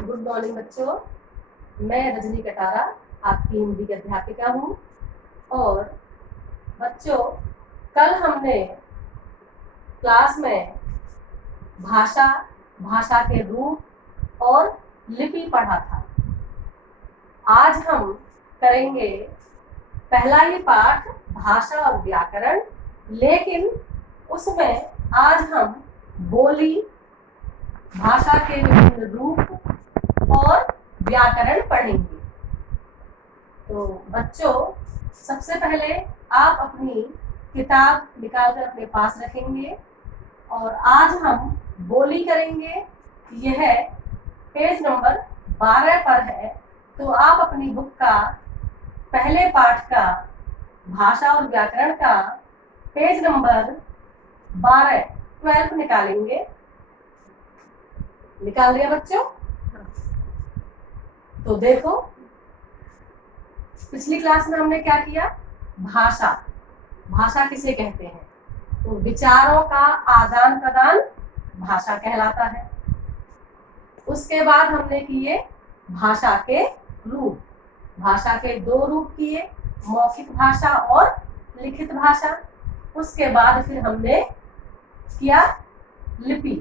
Good morning बच्चों, मैं रजनी कटारा आपकी हिंदी की अध्यापिका हूँ। और बच्चों, कल हमने क्लास में भाषा, भाषा के रूप और लिपि पढ़ा था। आज हम करेंगे पहला ही पाठ भाषा और व्याकरण, लेकिन उसमें आज हम बोली, भाषा के विभिन्न रूप और व्याकरण पढ़ेंगे। तो बच्चों, सबसे पहले आप अपनी किताब निकालकर अपने पास रखेंगे और आज हम बोली करेंगे। यह पेज नंबर 12 पर है। तो आप अपनी बुक का पहले पाठ का भाषा और व्याकरण का पेज नंबर 12 निकालेंगे। निकाल दिया बच्चों? तो देखो, पिछली क्लास में हमने क्या किया? भाषा, भाषा किसे कहते हैं? तो विचारों का आदान प्रदान भाषा कहलाता है। उसके बाद हमने किए भाषा के रूप। भाषा के 2 रूप किए, मौखिक भाषा और लिखित भाषा। उसके बाद फिर हमने किया लिपि।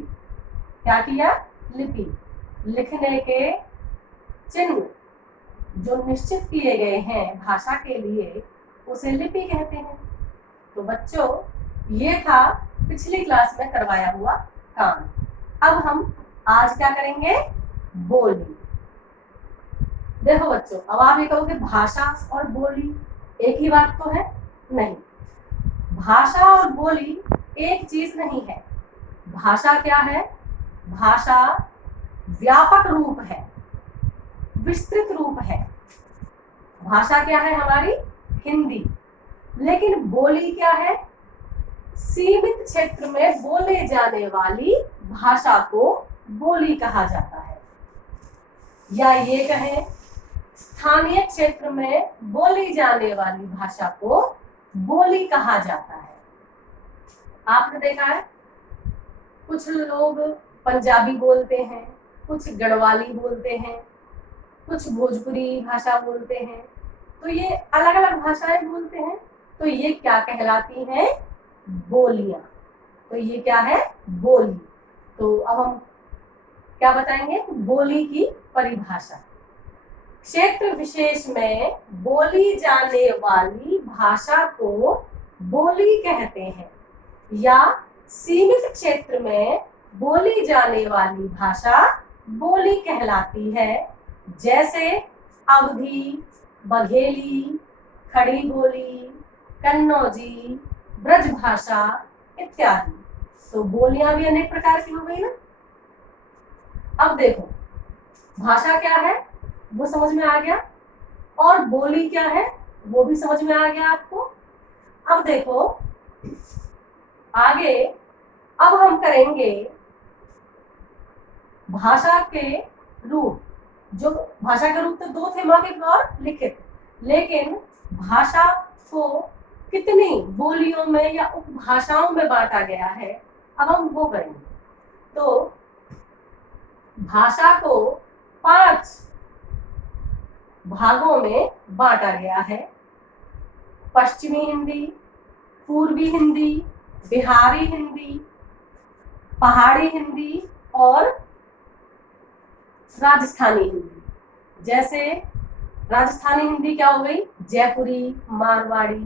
क्या किया? लिपि। लिखने के चिन्ह जो निश्चित किए गए हैं भाषा के लिए, उसे लिपि कहते हैं। तो बच्चों, ये था पिछली क्लास में करवाया हुआ काम। अब हम आज क्या करेंगे? बोली। देखो बच्चों, अब आप ये कहोगे भाषा और बोली एक ही बात तो है? नहीं, भाषा और बोली एक चीज नहीं है। भाषा क्या है? भाषा व्यापक रूप है, विस्तृत रूप है। भाषा क्या है हमारी? हिंदी। लेकिन बोली क्या है? सीमित क्षेत्र में बोले जाने वाली भाषा को बोली कहा जाता है। या ये कहें, स्थानीय क्षेत्र में बोली जाने वाली भाषा को बोली कहा जाता है। आपने देखा है, कुछ लोग पंजाबी बोलते हैं, कुछ गढ़वाली बोलते हैं, कुछ भोजपुरी भाषा बोलते हैं। तो ये अलग अलग भाषाएं बोलते हैं। तो ये क्या कहलाती हैं? बोलियां। तो ये क्या है? बोली। तो अब हम क्या बताएंगे? बोली की परिभाषा। क्षेत्र विशेष में बोली जाने वाली भाषा को बोली कहते हैं, या सीमित क्षेत्र में बोली जाने वाली भाषा बोली कहलाती है। जैसे अवधी, बघेली, खड़ी बोली, कन्नौजी, ब्रजभाषा इत्यादि। तो बोलियां भी अनेक प्रकार की हो गई ना। अब देखो, भाषा क्या है वो समझ में आ गया, और बोली क्या है वो भी समझ में आ गया आपको। अब देखो आगे, अब हम करेंगे भाषा के रूप। जो भाषा के रूप तो 2 थे, मौखिक और लिखित। लेकिन भाषा को कितनी बोलियों में या उपभाषाओं में बांटा गया है, अब हम वो करेंगे। तो भाषा को 5 भागों में बांटा गया है। पश्चिमी हिंदी, पूर्वी हिंदी, बिहारी हिंदी, पहाड़ी हिंदी और राजस्थानी हिंदी। जैसे राजस्थानी हिंदी क्या हो गई? जयपुरी, मारवाड़ी।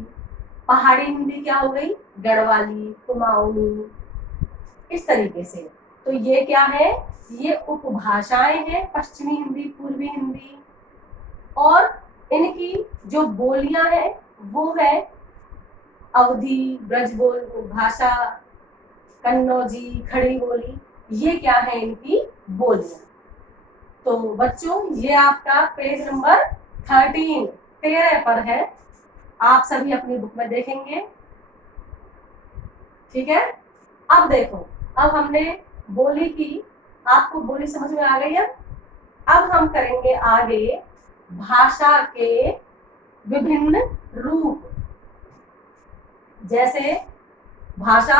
पहाड़ी हिंदी क्या हो गई? गढ़वाली, कुमाऊनी। इस तरीके से। तो ये क्या है? ये उपभाषाएं हैं, पश्चिमी हिंदी, पूर्वी हिंदी। और इनकी जो बोलियां हैं वो है अवधी, ब्रज बोल भाषा, कन्नौजी, खड़ी बोली। ये क्या है? इनकी बोलियां। तो बच्चों, ये आपका पेज नंबर 13 पर है। आप सभी अपनी बुक में देखेंगे। ठीक है? अब देखो, अब हमने बोली की, आपको बोली समझ में आ गई है। अब हम करेंगे आगे भाषा के विभिन्न रूप। जैसे भाषा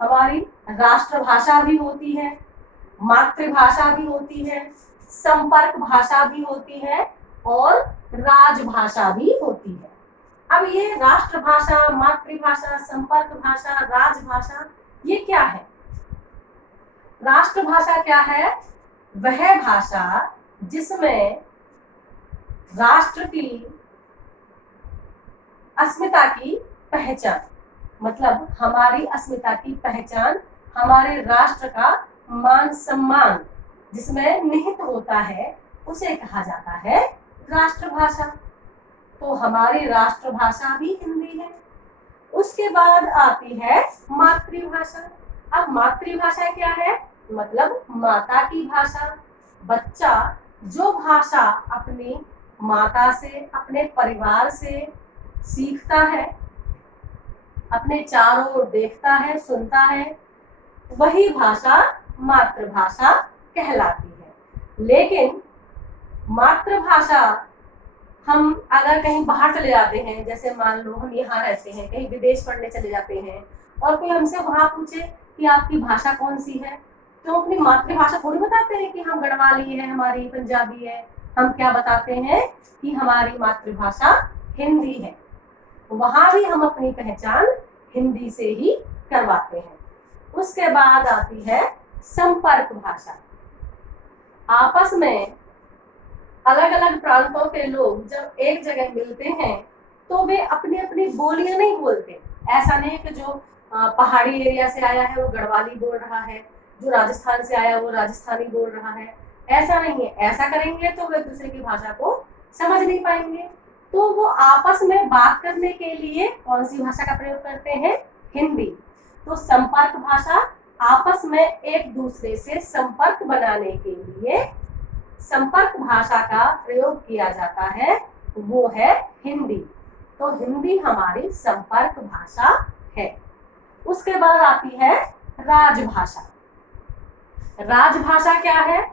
हमारी राष्ट्रभाषा भी होती है, मातृभाषा भी होती है, संपर्क भाषा भी होती है और राजभाषा भी होती है। अब ये राष्ट्रभाषा, मातृभाषा, संपर्क भाषा, राजभाषा, ये क्या है? राष्ट्रभाषा क्या है? वह भाषा जिसमें राष्ट्र की अस्मिता की पहचान, मतलब हमारी अस्मिता की पहचान, हमारे राष्ट्र का मान सम्मान जिसमें निहित होता है, उसे कहा जाता है राष्ट्रभाषा। तो हमारी राष्ट्रभाषा भी हिंदी है। उसके बाद आती है मातृभाषा। अब मातृभाषा क्या है? मतलब माता की भाषा। बच्चा जो भाषा अपनी माता से, अपने परिवार से सीखता है, अपने चारों ओर देखता है, सुनता है, वही भाषा मातृभाषा कहलाती है। लेकिन मातृभाषा हम अगर कहीं बाहर चले जाते हैं, जैसे मान लो हम यहाँ रहते हैं, कहीं विदेश पढ़ने चले जाते हैं और कोई हमसे वहां पूछे कि आपकी भाषा कौन सी है, तो अपनी मातृभाषा थोड़ी बताते हैं कि हम गढ़वाली है, हमारी पंजाबी है। हम क्या बताते हैं कि हमारी मातृभाषा हिंदी है। वहां भी हम अपनी पहचान हिंदी से ही करवाते हैं। उसके बाद आती है संपर्क भाषा। आपस में अलग अलग प्रांतों के लोग जब एक जगह मिलते हैं तो वे अपनी अपनी बोलियां नहीं बोलते। ऐसा नहीं कि जो पहाड़ी एरिया से आया है वो गढ़वाली बोल रहा है, जो राजस्थान से आया वो राजस्थानी बोल रहा है, ऐसा नहीं है। ऐसा करेंगे तो वे दूसरे की भाषा को समझ नहीं पाएंगे। तो वो आपस में बात करने के लिए कौन सी भाषा का प्रयोग करते हैं? हिंदी। तो संपर्क भाषा, आपस में एक दूसरे से संपर्क बनाने के लिए संपर्क भाषा का प्रयोग किया जाता है, वो है हिंदी। तो हिंदी हमारी संपर्क भाषा है। उसके बाद आती है राजभाषा। राजभाषा क्या है?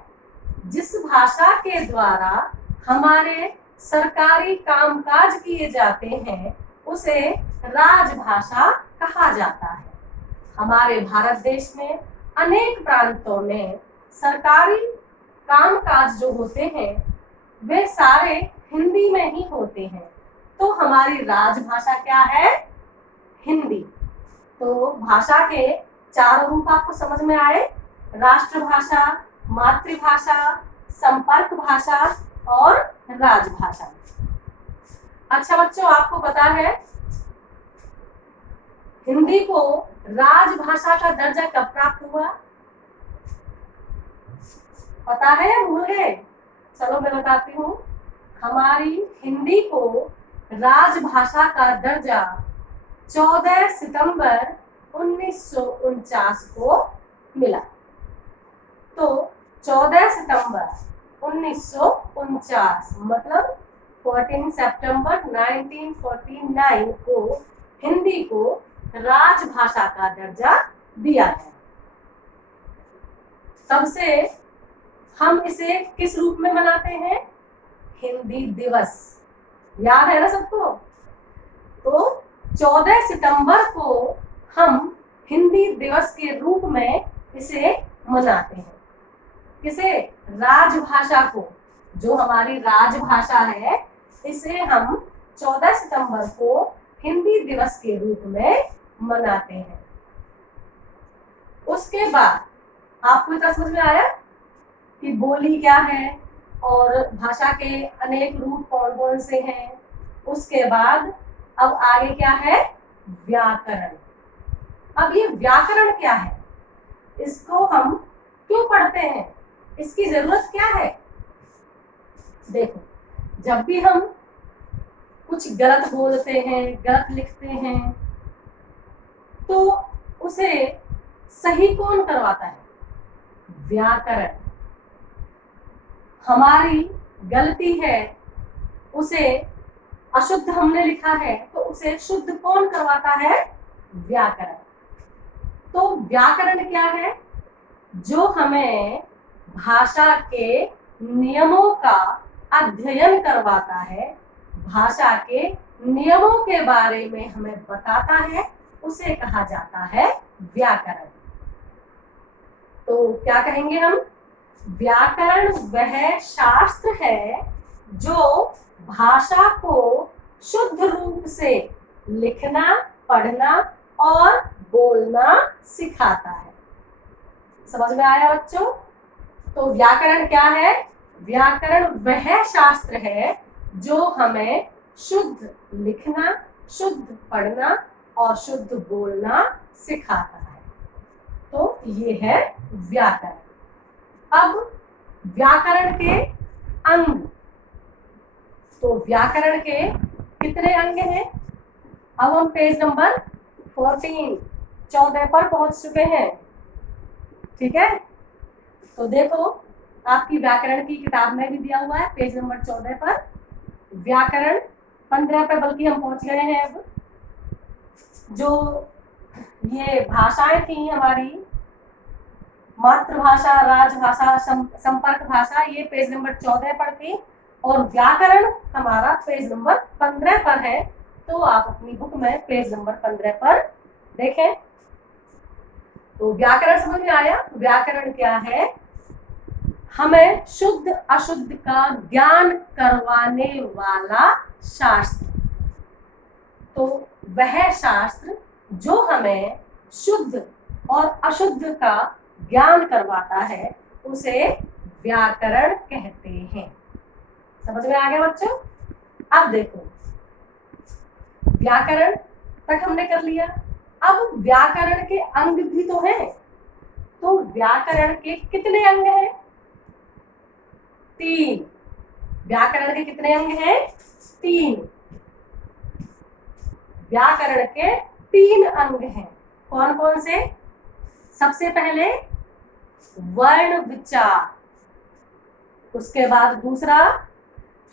जिस भाषा के द्वारा हमारे सरकारी कामकाज किए जाते हैं उसे राजभाषा कहा जाता है। हमारे भारत देश में अनेक प्रांतों में सरकारी कामकाज जो होते हैं वे सारे हिंदी में ही होते हैं। तो हमारी राजभाषा क्या है? हिंदी। तो भाषा के चार रूप आपको समझ में आए? राष्ट्रभाषा, मातृभाषा, संपर्क भाषा और राजभाषा। अच्छा बच्चों, आपको पता है हिंदी को राजभाषा का दर्जा कब प्राप्त हुआ? पता है या भूल गए? चलो मैं बताती हूँ। हमारी हिंदी को राजभाषा का दर्जा 14 सितंबर 1949 को मिला। तो 14 सितंबर 1949 मतलब 14 सितंबर 1949 को हिंदी को राजभाषा का दर्जा दिया गया। तब से हम इसे किस रूप में मनाते हैं? हिंदी दिवस। याद है ना सबको? तो 14 सितंबर को हम हिंदी दिवस के रूप में इसे मनाते हैं। किसे? राजभाषा को। जो हमारी राजभाषा है इसे हम 14 सितंबर को हिंदी दिवस के रूप में मनाते हैं। उसके बाद आपको इतना समझ में आया कि बोली क्या है और भाषा के अनेक रूप कौन कौन से हैं। उसके बाद अब आगे क्या है? व्याकरण। अब ये व्याकरण क्या है? इसको हम क्यों पढ़ते हैं? इसकी जरूरत क्या है? देखो, जब भी हम कुछ गलत बोलते हैं, गलत लिखते हैं, तो उसे सही कौन करवाता है? व्याकरण। हमारी गलती है, उसे अशुद्ध हमने लिखा है तो उसे शुद्ध कौन करवाता है? व्याकरण। तो व्याकरण क्या है? जो हमें भाषा के नियमों का अध्ययन करवाता है, भाषा के नियमों के बारे में हमें बताता है, उसे कहा जाता है व्याकरण। तो क्या कहेंगे हम? व्याकरण वह शास्त्र है जो भाषा को शुद्ध रूप से लिखना, पढ़ना और बोलना सिखाता है। समझ में आया बच्चों? तो व्याकरण क्या है? व्याकरण वह शास्त्र है जो हमें शुद्ध लिखना, शुद्ध पढ़ना और शुद्ध बोलना सिखाता है। तो ये है व्याकरण। अब व्याकरण के अंग, तो व्याकरण के कितने अंग हैं? अब हम पेज नंबर 14 पर पहुंच चुके हैं। ठीक है, तो देखो आपकी व्याकरण की किताब में भी दिया हुआ है पेज नंबर 14 पर। व्याकरण 15 पर बल्कि हम पहुंच गए हैं। अब जो ये भाषाएं थी हमारी, मातृभाषा, राजभाषा, संपर्क भाषा, ये पेज नंबर 14 पर थी और व्याकरण हमारा पेज नंबर 15 पर है। तो आप अपनी बुक में पेज नंबर 15 पर देखें। तो व्याकरण समझ में आया? व्याकरण क्या है? हमें शुद्ध अशुद्ध का ज्ञान करवाने वाला शास्त्र। तो वह शास्त्र जो हमें शुद्ध और अशुद्ध का ज्ञान करवाता है उसे व्याकरण कहते हैं। समझ में आ गया बच्चों? अब देखो, व्याकरण तक हमने कर लिया। अब व्याकरण के अंग भी तो हैं। तो व्याकरण के कितने अंग हैं? 3। व्याकरण के कितने अंग हैं? 3। व्याकरण के 3 अंग हैं। कौन कौन से? सबसे पहले वर्ण विचार, उसके बाद दूसरा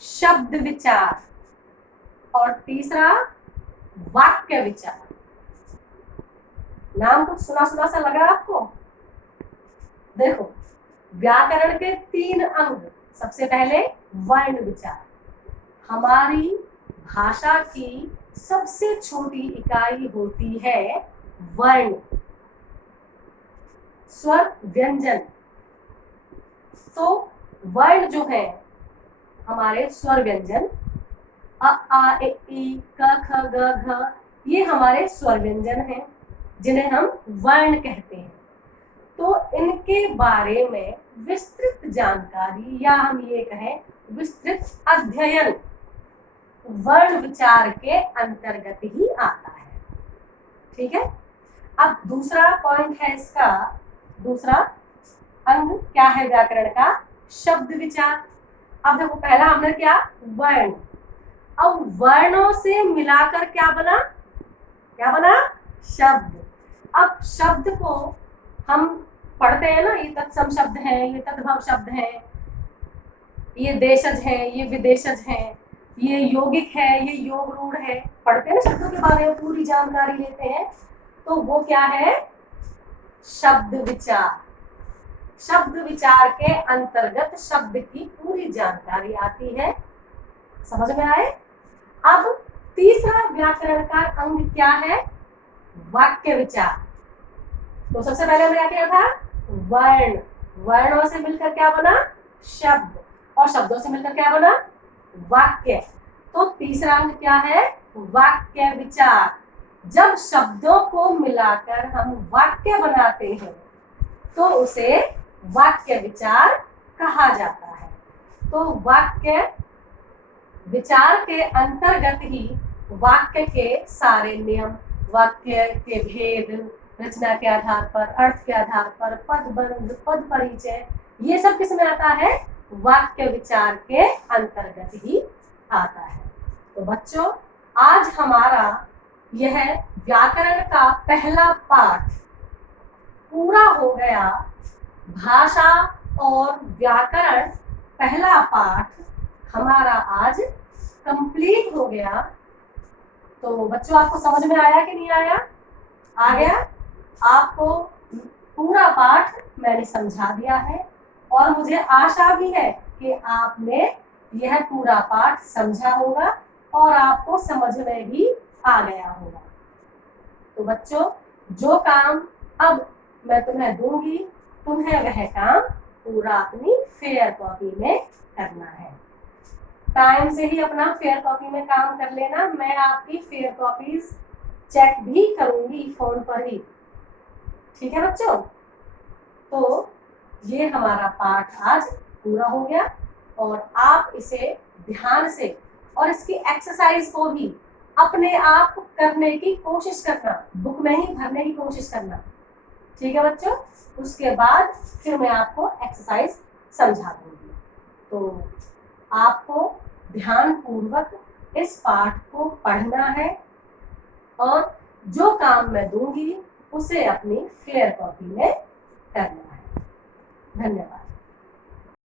शब्द विचार और तीसरा वाक्य विचार। नाम कुछ सुना सुना सा लगा आपको? देखो, व्याकरण के 3 अंग। सबसे पहले वर्ण विचार। हमारी भाषा की सबसे छोटी इकाई होती है वर्ण, स्वर, व्यंजन। तो वर्ण जो है हमारे स्वर व्यंजन, अ आ ए ई क ख ग घ, ये हमारे स्वर व्यंजन हैं जिन्हें हम वर्ण कहते हैं। तो इनके बारे में विस्तृत जानकारी या हम ये कहें विस्तृत अध्ययन वर्ण विचार के अंतर्गत ही आता है। ठीक है, अब दूसरा पॉइंट है इसका, दूसरा अंग क्या है व्याकरण का? शब्द विचार। अब देखो, पहला हमने क्या? वर्ण। अब वर्णों से मिलाकर क्या बना? क्या बना? शब्द। अब शब्द को हम पढ़ते हैं ना, ये तत्सम शब्द हैं, ये तद्भव शब्द हैं, ये देशज है, ये विदेशज है, ये यौगिक है, ये योग रूढ़ है। पढ़ते हैं ना शब्दों के बारे में, पूरी जानकारी लेते हैं। तो वो क्या है? शब्द विचार। शब्द विचार के अंतर्गत शब्द की पूरी जानकारी आती है। समझ में आए? अब तीसरा व्याकरण का अंग क्या है? वाक्य विचार। तो सबसे पहले हमने क्या किया था? वर्ण। वर्णों से मिलकर क्या बना? शब्द। और शब्दों से मिलकर क्या बना? वाक्य। तो तीसरा अंग क्या है? वाक्य विचार। जब शब्दों को मिलाकर हम वाक्य बनाते हैं तो उसे वाक्य विचार कहा जाता है। तो वाक्य विचार के अंतर्गत ही वाक्य के सारे नियम, वाक्य के भेद, रचना के आधार पर, अर्थ के आधार पर, पदबंध, पद परिचय, ये सब किस में आता है? वाक्य विचार के अंतर्गत ही आता है। तो बच्चों, आज हमारा यह व्याकरण का पहला पाठ पूरा हो गया। भाषा और व्याकरण पहला पाठ हमारा आज कंप्लीट हो गया। तो बच्चों, आपको समझ में आया कि नहीं आया? आ गया? आपको पूरा पाठ मैंने समझा दिया है और मुझे आशा भी है कि आपने यह पूरा पाठ समझा होगा और आपको समझ में भी आ गया होगा। तो बच्चों, जो काम अब मैं तुम्हें दूंगी, तुम्हें वह काम पूरा अपनी फेयर कॉपी में करना है। टाइम से ही अपना फेयर कॉपी में काम कर लेना। मैं आपकी फेयर कॉपीज चेक भी करूंगी फोन पर ही, ठीक है बच्चों। तो ये हमारा पाठ आज पूरा हो गया और आप इसे ध्यान से और इसकी एक्सरसाइज को भी अपने आप करने की कोशिश करना, बुक में ही भरने की कोशिश करना, ठीक है बच्चों। उसके बाद फिर मैं आपको एक्सरसाइज समझा दूंगी। तो आपको ध्यान पूर्वक इस पाठ को पढ़ना है और जो काम मैं दूंगी उसे अपनी फेयर कॉपी में करना है। धन्यवाद।